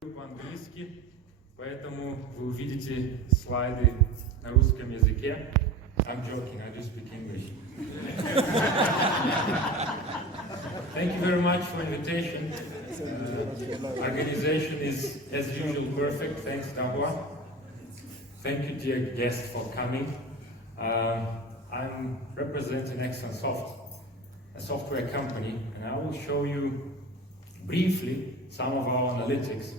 По-английски, поэтому вы увидите слайды на русском языке. I'm joking, I do speak English. Thank you very much for invitation. Organization is, as usual, perfect. Thanks, Dahua. Thank you, dear guest, for coming. I'm representing Exxonsoft, a software company, and I will show you briefly some of our analytics,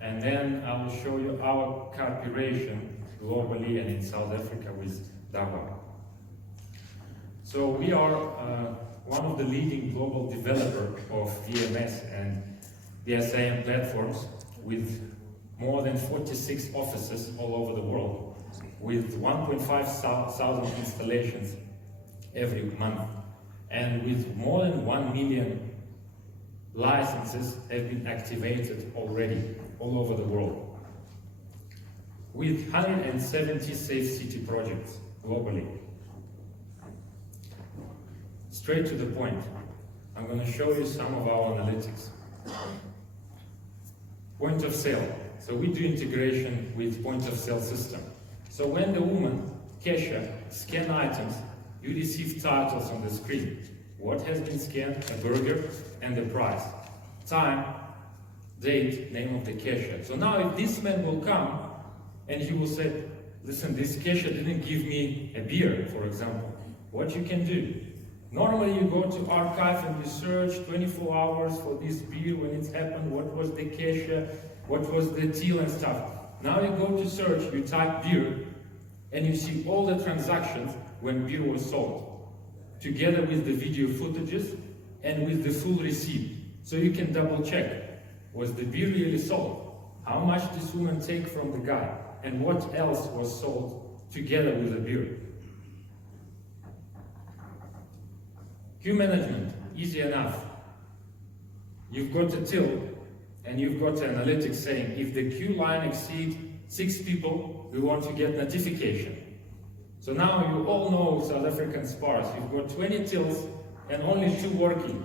and then I will show you our cooperation globally and in South Africa with Dahua. So we are one of the leading global developers of VMS and DSAM platforms with more than 46 offices all over the world, with 1,500 installations every month, and with more than 1 million licenses have been activated already all over the world, with 170 safe city projects globally. Straight to the point, I'm going to show you some of our analytics. Point of sale. So we do integration with point of sale system. So when the woman, cashier, scan items, you receive titles on the screen. What has been scanned, a burger, and the price. Time, date, name of the cashier. So now if this man will come and he will say, listen, this cashier didn't give me a beer, for example. What you can do? Normally you go to archive and you search 24 hours for this beer when it's happened, what was the cashier, what was the till and stuff. Now you go to search, you type beer, and you see all the transactions when beer was sold, together with the video footages and with the full receipt. So you can double check, was the beer really sold? How much this woman take from the guy? And what else was sold together with the beer? Queue management, easy enough. You've got a till and you've got analytics saying if the queue line exceeds 6 people, we want to get notification. So now you all know South African SPARs. You've got 20 tills and only 2 working.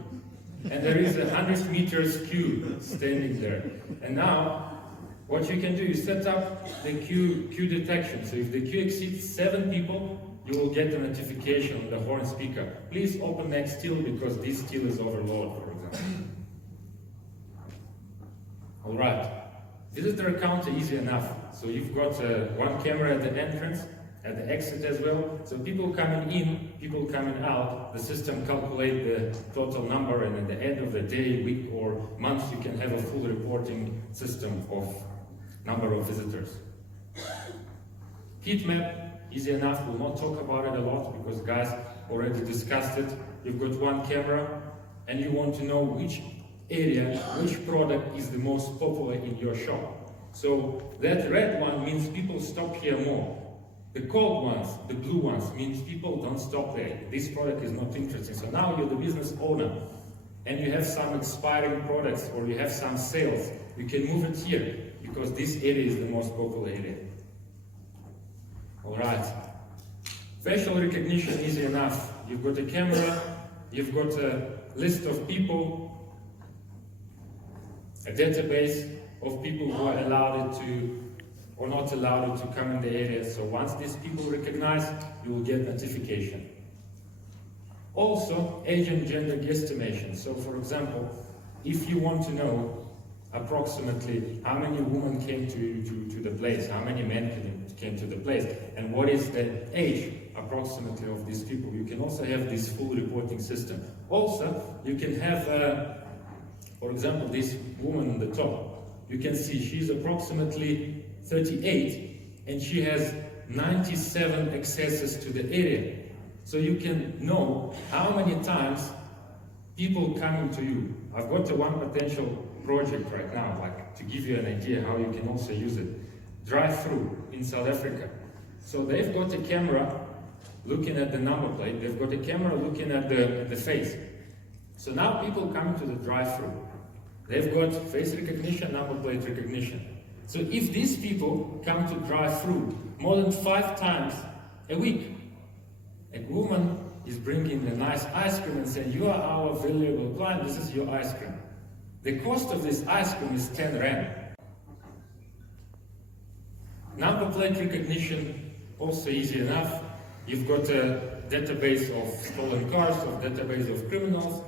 And there is 100 meters queue standing there. And now, what you can do is set up the queue detection. So if the queue exceeds 7 people, you will get a notification on the horn speaker. Please open next till because this till is overloaded, for example. All right. Visitor counter, easy enough. So you've got one camera at the entrance, at the exit as well. So people coming in, people coming out, the system calculates the total number, and at the end of the day, week or month, you can have a full reporting system of number of visitors. Heat map, easy enough. We'll not talk about it a lot because guys already discussed it. You've got one camera and you want to know which area, which product is the most popular in your shop. So that red one means people stop here more. The cold ones, the blue ones, means people don't stop there. This product is not interesting. So now you're the business owner and you have some expiring products or you have some sales. You can move it here because this area is the most popular area. All right. Facial recognition, easy enough. You've got a camera, you've got a list of people, a database of people who are allowed to or not allowed to come in the area. So once these people recognize, you will get notification. Also, age and gender guesstimation. So for example, if you want to know approximately how many women came to the place, how many men came to the place, and what is the age approximately of these people, you can also have this full reporting system. Also, you can have, for example, this woman on the top. You can see she's approximately 38 and she has 97 accesses to the area. So you can know how many times people coming to you. I've got one potential project right now, like to give you an idea how you can also use it. Drive-through in South Africa. So they've got a camera looking at the number plate, they've got a camera looking at the face. So now people come to the drive-through. They've got face recognition, number plate recognition. So if these people come to drive-through more than 5 times a week, a woman is bringing a nice ice cream and saying, you are our valuable client, this is your ice cream. The cost of this ice cream is 10 Rand. Number plate recognition, also easy enough. You've got a database of stolen cars, or database of criminals,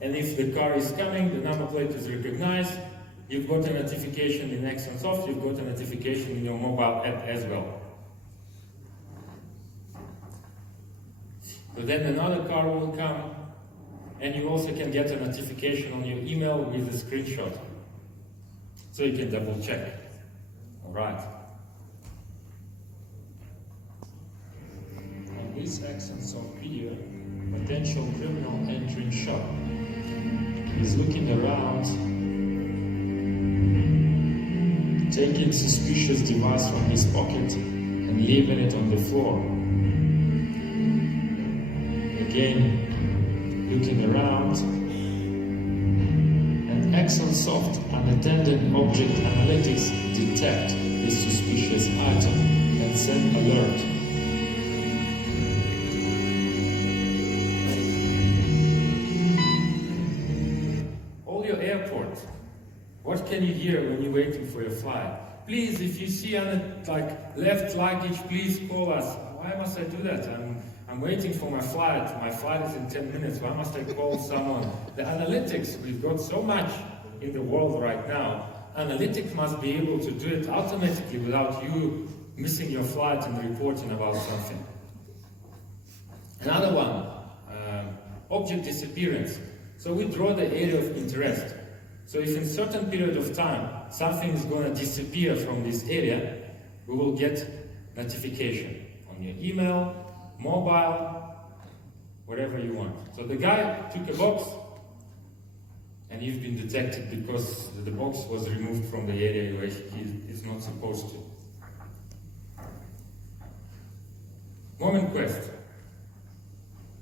and if the car is coming, the number plate is recognized. You've got a notification in Exxonsoft, you've got a notification in your mobile app as well. So then another car will come, and you also can get a notification on your email with a screenshot. So you can double check. All right. On this Exxonsoft video, potential criminal entering shop. He's looking around, taking suspicious device from his pocket and leaving it on the floor. Again, looking around, and Exxonsoft unattended object analytics detect this suspicious item and send alert. All your airport. What can you hear when you're waiting for your flight? Please, if you see left luggage, please call us. Why must I do that? I'm waiting for my flight. My flight is in 10 minutes. Why must I call someone? The analytics, we've got so much in the world right now. Analytics must be able to do it automatically without you missing your flight and reporting about something. Another one, object disappearance. So we draw the area of interest. So if in a certain period of time something is going to disappear from this area, we will get notification on your email, mobile, whatever you want. So the guy took a box and he's been detected because the box was removed from the area where he is not supposed to. Moment Quest,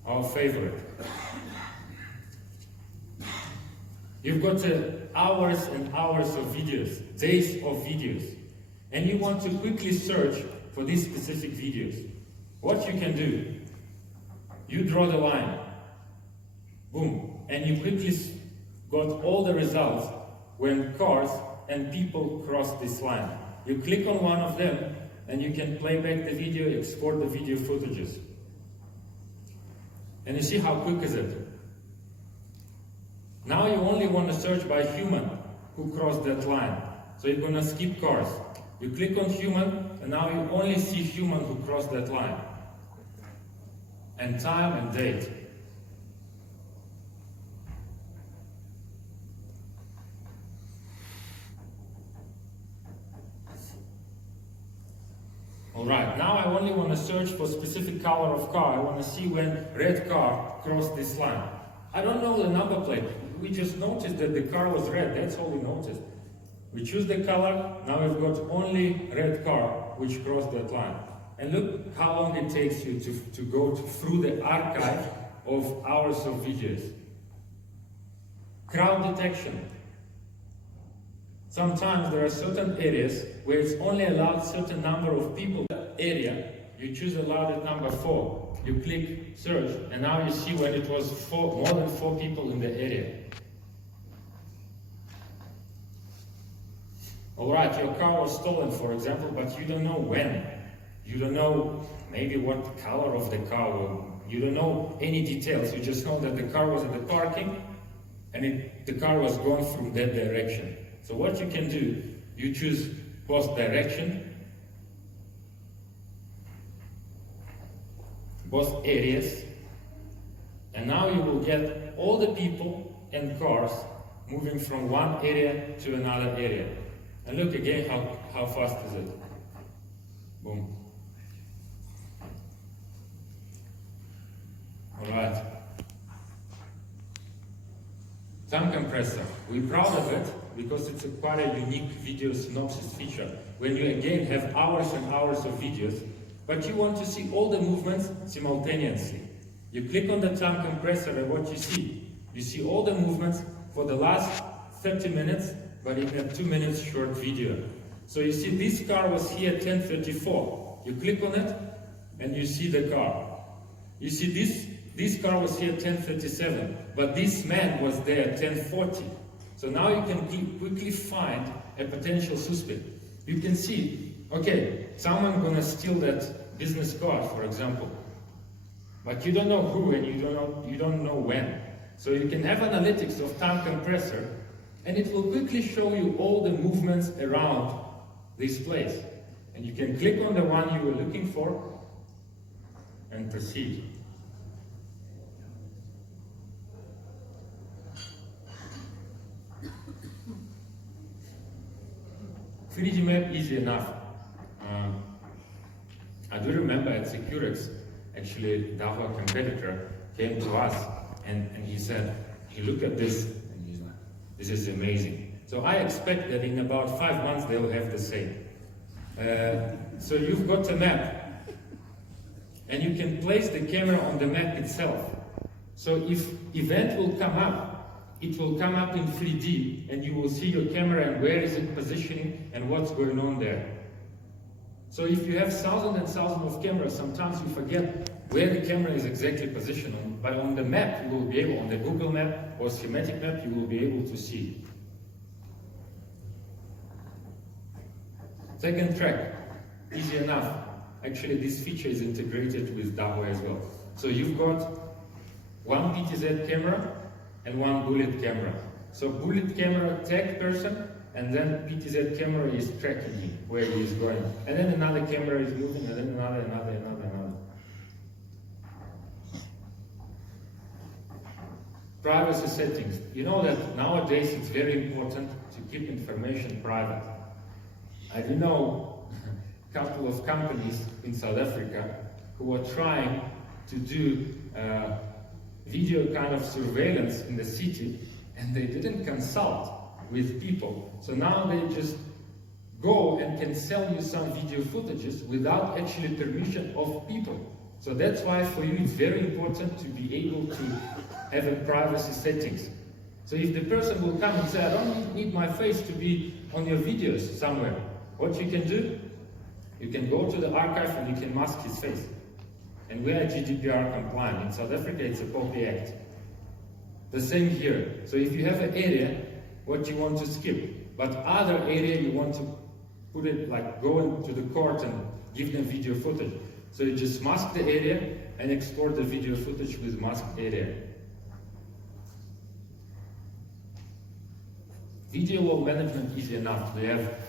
our favorite. You've got hours and hours of videos, days of videos, and you want to quickly search for these specific videos. What you can do, you draw the line, boom, and you quickly got all the results when cars and people cross this line. You click on one of them, and you can play back the video, export the video footages. And you see how quick is it? Now you only want to search by human who crossed that line. So you're going to skip cars. You click on human, and now you only see human who crossed that line. And time and date. Alright, now I only want to search for specific color of car. I want to see when red car crossed this line. I don't know the number plate. We just noticed that the car was red. That's all we noticed. We choose the color. Now we've got only red car which crossed that line. And look how long it takes you to go through the archive of hours of videos. Crowd detection. Sometimes there are certain areas where it's only allowed certain number of people. Area, you choose allowed at number 4. You click search, and now you see when it was more than 4 people in the area. Alright, your car was stolen, for example, but you don't know when. You don't know maybe what color of the car was. You don't know any details. You just know that the car was at the parking, and the car was going through that direction. So what you can do, you choose both direction, both areas, and now you will get all the people and cars moving from one area to another area. And look again how fast is it. Boom. Alright. Time compressor. We're proud of it because it's quite a unique video synopsis feature. When you again have hours and hours of videos, but you want to see all the movements simultaneously. You click on the time compressor and what you see all the movements for the last 30 minutes, but in a 2 minutes short video. So you see this car was here at 10:34. You click on it and you see the car. You see this car was here at 10:37, but this man was there at 10:40. So now you can quickly find a potential suspect. you can see, okay, someone gonna steal that business card, for example, but you don't know who and you don't know when. So you can have analytics of time compressor, and it will quickly show you all the movements around this place. And you can click on the one you were looking for and proceed. 3D map, easy enough. I do remember at Securex, actually, our competitor came to us and he said, he looked at this and he's like, this is amazing. So I expect that in about 5 months they will have the same. So you've got a map and you can place the camera on the map itself. So if event will come up, it will come up in 3D and you will see your camera and where is it positioning and what's going on there. So if you have thousands and thousands of cameras, sometimes you forget where the camera is exactly positioned on, but on the map you will be able, on the Google map or schematic map, you will be able to see. Second track, easy enough. Actually this feature is integrated with Daho as well. So you've got one PTZ camera and one bullet camera. So bullet camera tag person, and then PTZ camera is tracking him, where he is going. And then another camera is moving, and then another. Privacy settings. You know that nowadays it's very important to keep information private. I do know a couple of companies in South Africa who are trying to do video kind of surveillance in the city, and they didn't consult with people. So now they just go and can sell you some video footages without actually permission of people. So that's why for you it's very important to be able to have a privacy settings. So if the person will come and say, I don't need my face to be on your videos somewhere, what you can do? You can go to the archive and you can mask his face. And we are GDPR compliant. In South Africa, it's a POPI Act. The same here. So if you have an area, what you want to skip, but other area you want to put it like go into the court and give them video footage. So you just mask the area and export the video footage with masked area. Video wall management easy enough.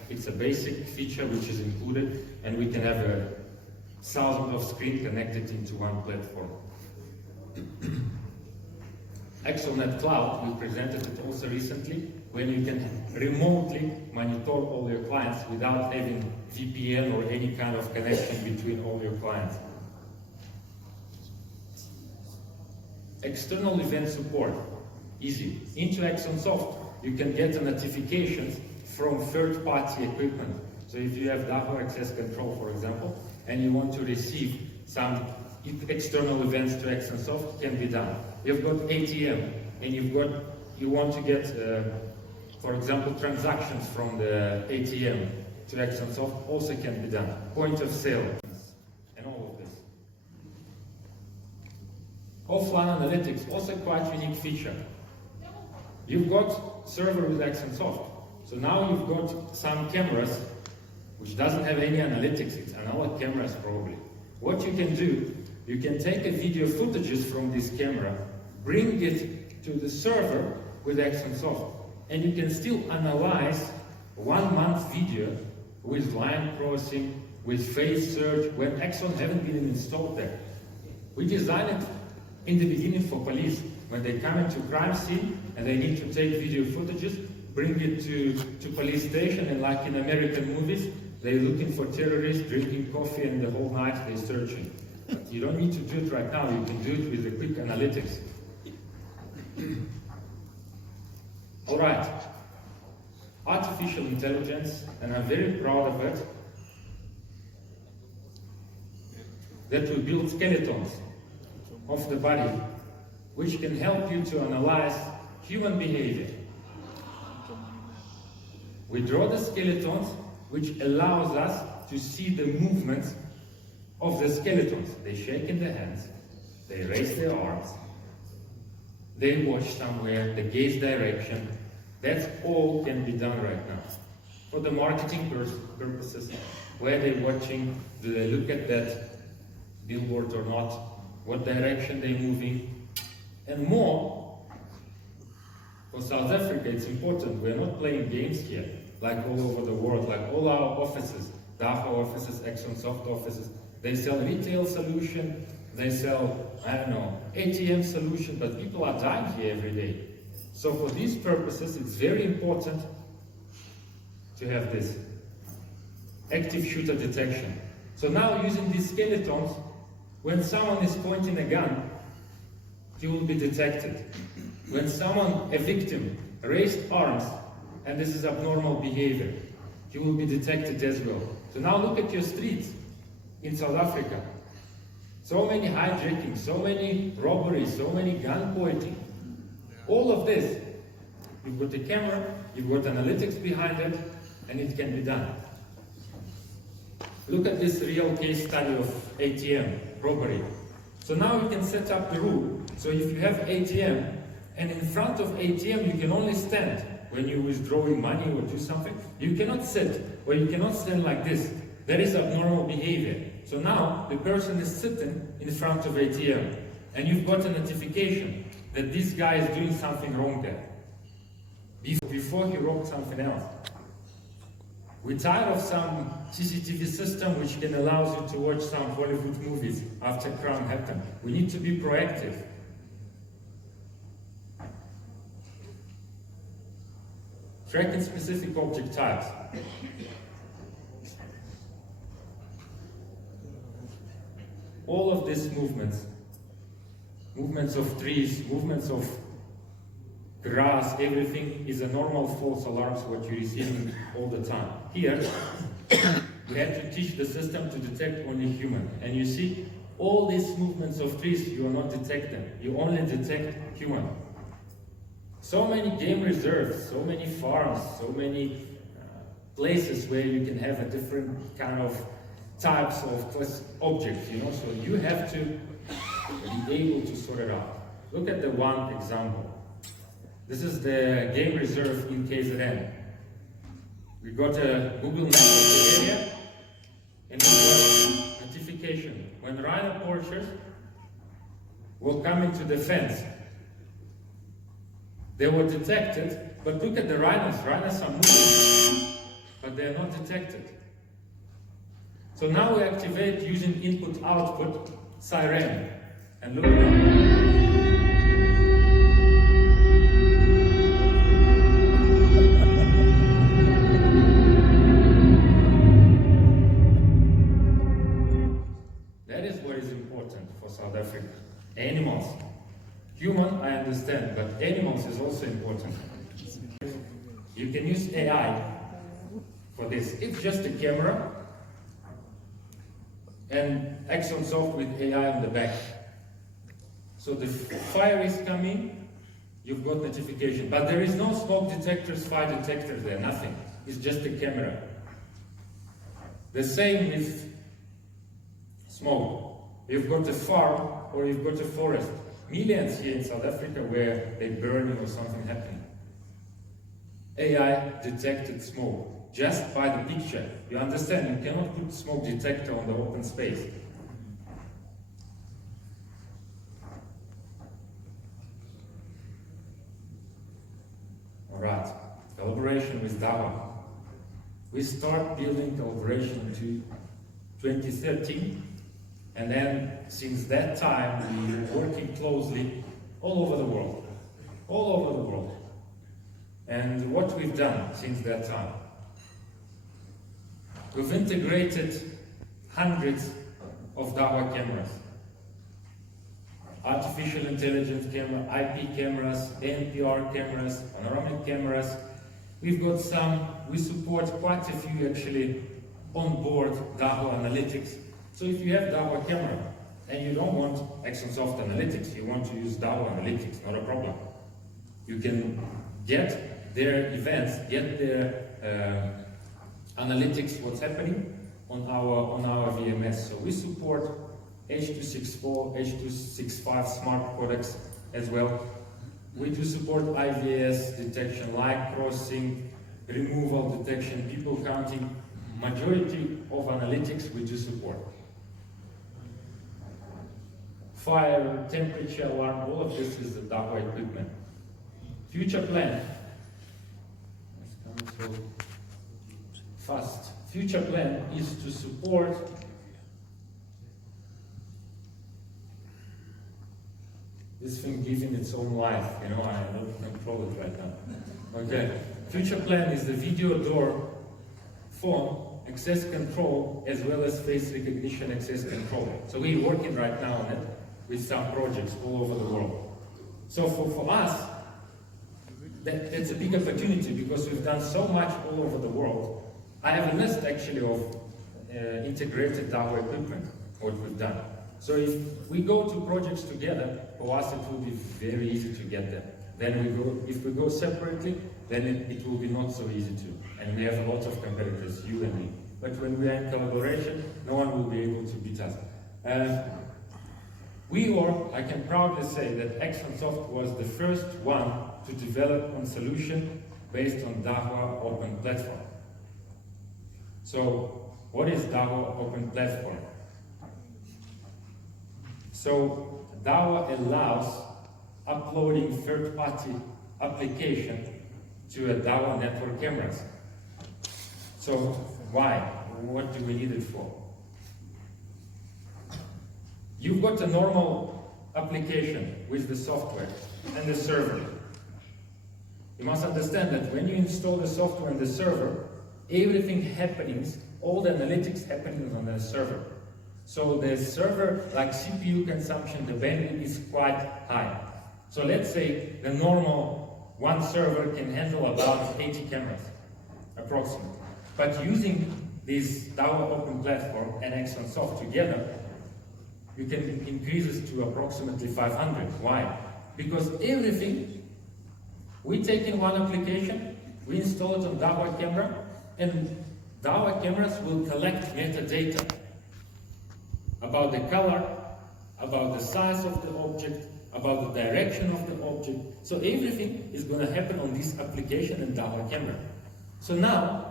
It's a basic feature which is included, and we can have 1,000 of screens connected into one platform. ExoNet Cloud, we presented it also recently, when you can remotely monitor all your clients without having VPN or any kind of connection between all your clients. External event support, easy. Into ExonSoft, you can get notifications from third-party equipment. So if you have Daho access control, for example, and you want to receive some external events to ExonSoft, it can be done. You've got ATM, and you want to get, for example, transactions from the ATM to ExonSoft, also can be done. Point of sale, and all of this. Offline analytics, also quite unique feature. You've got server with ExonSoft, so now you've got some cameras which doesn't have any analytics, it's analog cameras probably. What you can do, you can take a video footages from this camera, bring it to the server with ExonSoft, and you can still analyze 1 month video with line crossing, with face search, when Exxon haven't been installed there. We designed it in the beginning for police. When they come into crime scene and they need to take video footages, bring it to police station, and like in American movies, they're looking for terrorists, drinking coffee, and the whole night they're searching. But you don't need to do it right now, you can do it with the quick analytics. All right, artificial intelligence, and I'm very proud of it, that we build skeletons of the body, which can help you to analyze human behavior. We draw the skeletons, which allows us to see the movements of the skeletons. They shake in their hands, they raise their arms, they watch somewhere, the gaze direction. That's all can be done right now. for the marketing purposes. Where they're watching, do they look at that billboard or not? What direction they're moving? And more, for South Africa, it's important. We're not playing games here, like all over the world, like all our offices, Dachau offices, ExxonSoft offices, they sell retail solution, they sell, I don't know, ATM solution, but people are dying here every day. So for these purposes, it's very important to have this active shooter detection. So now using these skeletons, when someone is pointing a gun, he will be detected. When someone, a victim, raised arms, and this is abnormal behavior, he will be detected as well. So now look at your streets in South Africa. So many hijackings, so many robberies, so many gun pointing. All of this, you've got a camera, you've got analytics behind it, and it can be done. Look at this real case study of ATM robbery. So now you can set up the rule. So if you have ATM, and in front of ATM you can only stand when you're withdrawing money or do something, you cannot sit, or you cannot stand like this. That is abnormal behavior. So now the person is sitting in front of ATM, and you've got a notification that this guy is doing something wrong there, before he robbed something else. We're tired of some CCTV system which can allow you to watch some Hollywood movies after crime happened. We need to be proactive. Tracking specific object types. All of these movements of trees, movements of grass, everything is a normal false alarms what you're receiving all the time. Here, we have to teach the system to detect only human. And you see, all these movements of trees, you will not detect them. You only detect human. So many game reserves, so many farms, so many places where you can have a different kind of types of objects, you know, so you have to be able to sort it out. Look at the one example. This is the game reserve in KZN. We got a Google map of the area, and we got notification. When rhino poachers will come into the fence, they were detected, but look at the rhinos. Rhinos are moving, but they are not detected. So now we activate using input-output siren. And look now. That is what is important for South Africa. Animals. Human, I understand, but animals is also important. You can use AI for this. It's just a camera and ExxonSoft with AI on the back. So the fire is coming, you've got notification, but there is no smoke detectors, fire detectors there, nothing. It's just a camera. The same with smoke. You've got a farm or you've got a forest. Millions here in South Africa where they burning or something happening. AI detected smoke just by the picture. You understand, you cannot put smoke detector on the open space. Alright, collaboration with DAWA. We start building collaboration in 2013, and then since that time we're working closely all over the world. All over the world. And what we've done since that time, we've integrated hundreds of DAWA cameras, artificial intelligence camera, IP cameras, NPR cameras, panoramic cameras. We've got some, we support quite a few actually on board DAWA analytics. So if you have DAWA camera and you don't want ExxonSoft analytics, you want to use DAWA analytics, not a problem. You can get their events, get their analytics, what's happening on our VMS. So we support H.264, H.265 smart products as well. We do support IVS detection, line crossing, removal, detection, people counting, majority of analytics we do support. Fire, temperature alarm, all of this is the Dahua equipment. Future plan. It's coming so fast. Future plan is to support this thing giving its own life, you know, I don't control it right now. Okay. Future plan is the video door, phone, access control, as well as face recognition access control. So we're working right now on it with some projects all over the world. So for us, that's a big opportunity because we've done so much all over the world. I have a list actually of integrated Dahua equipment, what we've done. So if we go to projects together, for us it will be very easy to get them. Then if we go separately, then it will be not so easy to. And we have a lot of competitors, you and me. But when we are in collaboration, no one will be able to beat us. I can proudly say that Exxonsoft was the first one to develop a solution based on Dahua Open Platform. So, what is Dahua Open Platform? So, Dahua allows uploading third-party application to a Dahua network cameras. So, why? What do we need it for? You've got a normal application with the software and the server. You must understand that when you install the software and the server, everything happenings, all the analytics happening on the server. So the server, like CPU consumption, the bandwidth is quite high. So let's say the normal one server can handle about 80 cameras, approximately. But using this Dahua Open Platform and Exxonsoft together, you can increase it to approximately 500. Why? Because everything, we take in one application, we install it on Dahua camera, and Dahua cameras will collect metadata about the color, about the size of the object, about the direction of the object. So everything is going to happen on this application and Dahua camera. So now,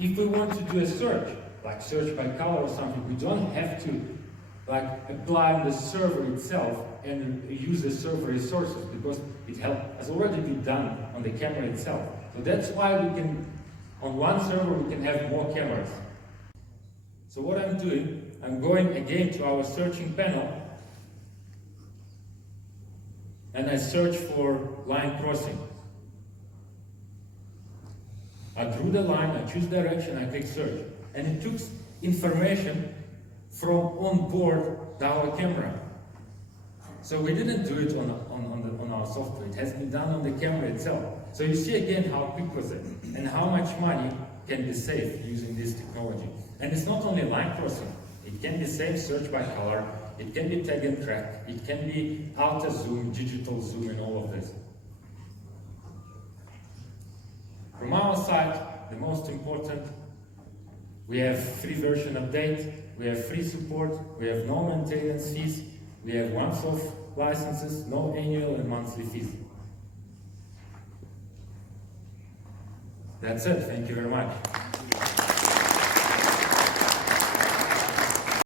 if we want to do a search, like search by color or something, we don't have to like apply on the server itself and use the server resources because it has already been done on the camera itself. So that's why we can, on one server, we can have more cameras. So what I'm doing, I'm going again to our searching panel and I search for line crossing. I drew the line, I choose direction, I click search. And it took information from onboard Dahua camera. So we didn't do it on our software, it has been done on the camera itself. So you see again how quick was it, and how much money can be saved using this technology. And it's not only line crossing, it can be saved search by color, it can be tag and track, it can be outer zoom, digital zoom, and all of this. From our side, the most important, we have free version update, we have free support, we have no maintenance fees, we have once-off licenses, no annual and monthly fees. That's it, thank you very much.